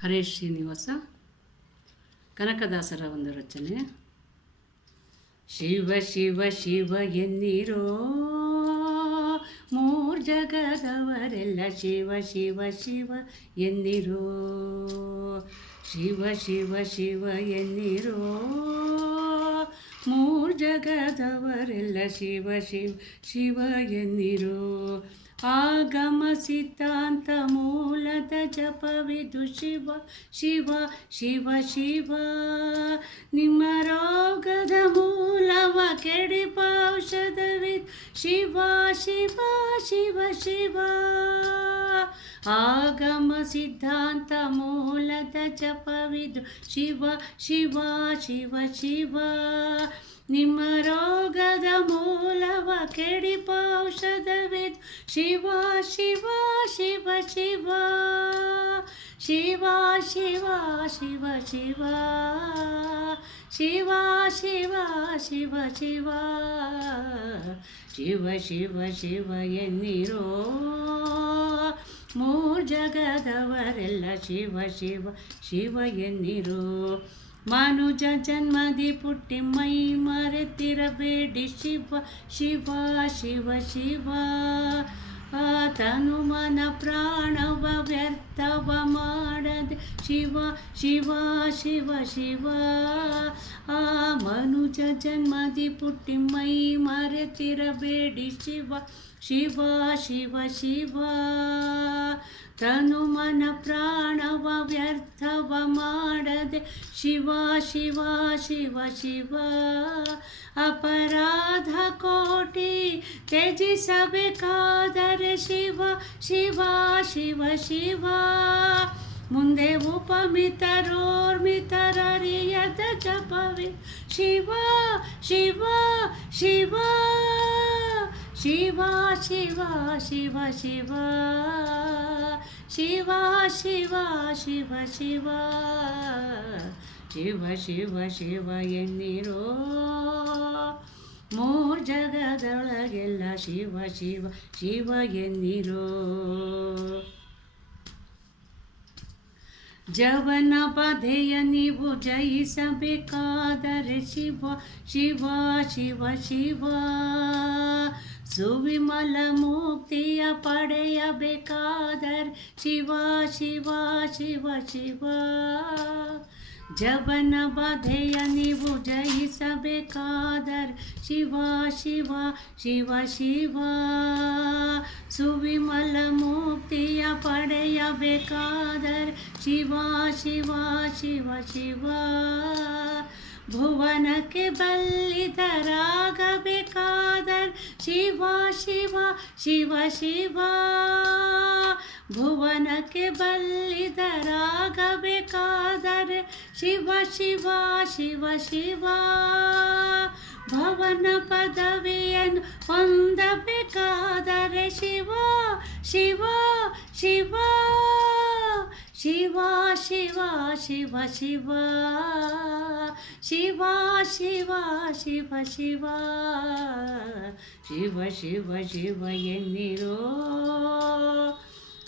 ಹರೇಶ್ ಶ್ರೀನಿವಾಸ ಕನಕದಾಸರ ಒಂದು ರಚನೆ. ಶಿವ ಶಿವ ಶಿವ ಎನ್ನಿರೋ ಮೂರ್ ಜಗದವರೆಲ್ಲ, ಶಿವ ಶಿವ ಶಿವ ಎನ್ನಿರೋ, ಶಿವ ಶಿವ ಶಿವ ಎನ್ನಿರೋ ಮೂರ್ ಜಗದವರೆಲ್ಲ, ಶಿವ ಶಿವ ಶಿವ ಎನ್ನಿರೋ. ಆಗಮ ಸಿದ್ಧಾಂತ ಮೂಲದ ಜಪವಿದು ಶಿವ ಶಿವ ಶಿವ ಶಿವ, ನಿಮ್ಮ ರೋಗದ ಮೂಲವ ಕೆಡಿಪ ಔಷಧವಿದು ಶಿವ ಶಿವ ಶಿವ ಶಿವ. ಆಗಮ ಸಿದ್ಧಾಂತ ಮೂಲದ ಜಪವಿದು ಶಿವ ಶಿವ ಶಿವ ಶಿವ, ನಿಮ್ಮ ರೋಗದ ಮೂಲವ ಕೆಡಿಪ ಔಷಧವಿದು ಶಿವ ಶಿವ ಶಿವ ಶಿವ, ಶಿವ ಶಿವ ಶಿವ ಶಿವ, ಶಿವ ಶಿವ ಶಿವ ಶಿವ, ಶಿವ ಶಿವ ಶಿವ ಎನ್ನಿರೋ ಮೂರ್ ಜಗದವರೆಲ್ಲ, ಶಿವ ಶಿವ ಶಿವ ಎನ್ನಿರೋ. ಮನುಜ ಜನ್ಮದಿ ಪುಟ್ಟಿ ಮೈ ಮರೆತಿರಬೇಡಿ ಶಿವ ಶಿವ ಶಿವ ಶಿವ, ತನು ಮನ ಪ್ರಾಣವ ವ್ಯರ್ಥವ ಮಾಡದೆ ಶಿವ ಶಿವ ಶಿವ ಶಿವ. ಮನುಜ ಜನ್ಮದಿ ಪುಟ್ಟಿ ಮೈ ಮರೆತಿರಬೇಡಿ ಶಿವ ಶಿವ ಶಿವ ಶಿವ, ತನು ಮನ ಪ್ರಾಣವ ವ್ಯರ್ಥವ ಮಾಡದೆ ಶಿವ ಶಿವ ಶಿವ ಶಿವ. ಅಪರಾಧ ಕೋಟಿ ತ್ಯಜಿಸಬೇಕಾದರೆ ಶಿವ ಶಿವ ಶಿವ ಶಿವ, ಮುಂದೆ ಉಪಮಿತರೋರ್ಮಿತರರಿಯದ ಜಪವಿ ಶಿವ ಶಿವ ಶಿವ, ಶಿವ ಶಿವ ಶಿವ ಶಿವ, ಶಿವ ಶಿವ ಶಿವ ಶಿವ, ಶಿವ ಶಿವ ಶಿವ ಎನ್ನಿರೋ ಮೂರ್ ಜಗದೊಳಗೆಲ್ಲ, ಶಿವ ಶಿವ ಶಿವ ಎನ್ನಿರೋ. ಜವನ ಬಾಧೆಯ ನೀವು ಜಯಿಸಬೇಕಾದರೆ ಶಿವ ಶಿವ ಶಿವ ಶಿವ, ಸುವಿಮಲ ಮುಕ್ತಿಯ ಪಡೆಯಬೇಕಾದರೆ ಶಿವ ಶಿವ ಶಿವ ಶಿವ. ಜವನ ಬಾಧೆಯ ನೀವು ಜಯಿಸಬೇಕಾದರೆ ಶಿವ ಶಿವ ಶಿವ ಶಿವ, ಸುವಿಮಲ ಮುಕ್ತಿಯ ಪಡೆಯಬೇಕಾದರೆ ಶಿವ ಶಿವ ಶಿವ ಶಿವ. ಭುವನಕ್ಕೆ ಬಲ್ಲಿದರಾಗಬೇಕಾದರೆ ಶಿವ ಶಿವ ಶಿವ ಶಿವ, ಭುವನಕ್ಕೆ ಬಲ್ಲಿದರಾಗಬೇಕಾದರೆ ಶಿವ ಶಿವ ಶಿವ ಶಿವ. ಭವನ ಪದವಿಯನ್ನು ಹೊಂದಬೇಕಾದರೆ ಶಿವ ಶಿವ ಶಿವ, ಶಿವ ಶಿವ ಶಿವ ಶಿವ, ಶಿವ ಶಿವ ಶಿವ ಶಿವ, ಶಿವ ಶಿವ ಶಿವ ಎನ್ನಿರೋ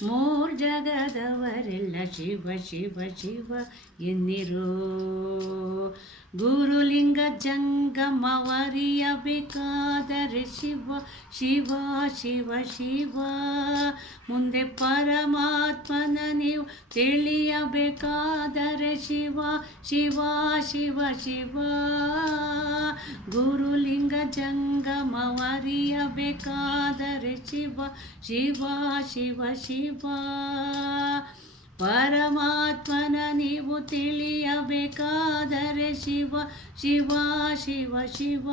ಮೂರ್ ಜಗದವರೆಲ್ಲ, ಶಿವ ಶಿವ ಶಿವ ಎನ್ನಿರೋ. ಗುರುಲಿಂಗ ಜಂಗಮವರಿಯಬೇಕಾದರೆ ಶಿವ ಶಿವ ಶಿವ ಶಿವ, ಮುಂದೆ ಪರಮಾತ್ಮನ ನೀವು ತಿಳಿಯಬೇಕಾದರೆ ಶಿವ ಶಿವ ಶಿವ ಶಿವ. ಗುರುಲಿಂಗ ಜಂಗಮವರಿಯಬೇಕಾದರೆ ಶಿವ ಶಿವ ಶಿವ ಶಿವ, ಪರಮಾತ್ಮನ ನೀವು ತಿಳಿಯಬೇಕಾದರೆ ಶಿವ ಶಿವ ಶಿವ ಶಿವ.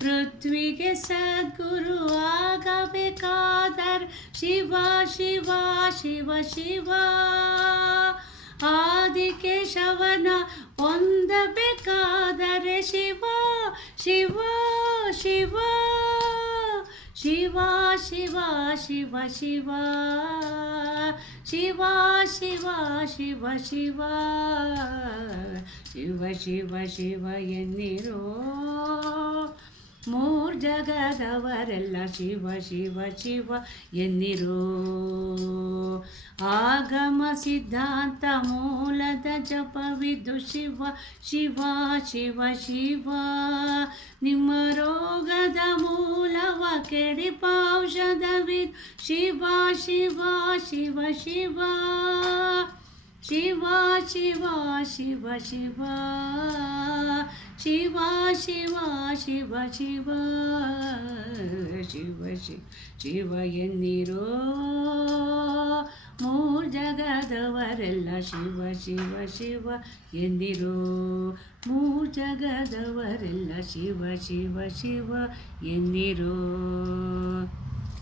ಪೃಥ್ವಿಗೆ ಸದ್ಗುರು ಆಗಬೇಕಾದರೆ ಶಿವ ಶಿವ ಶಿವ ಶಿವ, ಆದಿಕೇಶವನ ಹೊಂದಬೇಕಾದರೆ ಶಿವ ಶಿವ ಶಿವ, ಶಿವ ಶಿವ ಶಿವ ಶಿವ, ಶಿವ ಶಿವ ಶಿವ ಶಿವ, ಶಿವ ಶಿವ ಶಿವ ಎನ್ನಿರೋ ಮೂರ್ ಜಗದವರೆಲ್ಲ ಶಿವ ಶಿವ ಶಿವ ಎನ್ನಿರೋ. ಆಗಮ ಸಿದ್ಧಾಂತ ಮೂಲದ ಜಪವಿದು ಶಿವ ಶಿವ ಶಿವ ಶಿವ. ನಿಮ್ಮ ರೋಗದ ಮೂಲವ ಕೆಡಿಪೌಷಧವಿದು ಶಿವ ಶಿವ ಶಿವ ಶಿವ. ಶಿವ ಶಿವ ಶಿವ ಶಿವ ಶಿವ ಶಿವ ಶಿವ ಶಿವ ಶಿವ ಶಿವ ಶಿವ ಎನ್ನಿರೋ. ಮೂರ್ ಜಗದವರೆಲ್ಲ ಶಿವ ಶಿವ ಶಿವ ಎಂದಿರೋ. ಮೂರ್ ಜಗದವರೆಲ್ಲ ಶಿವ ಶಿವ ಶಿವ ಎನ್ನಿರೋ.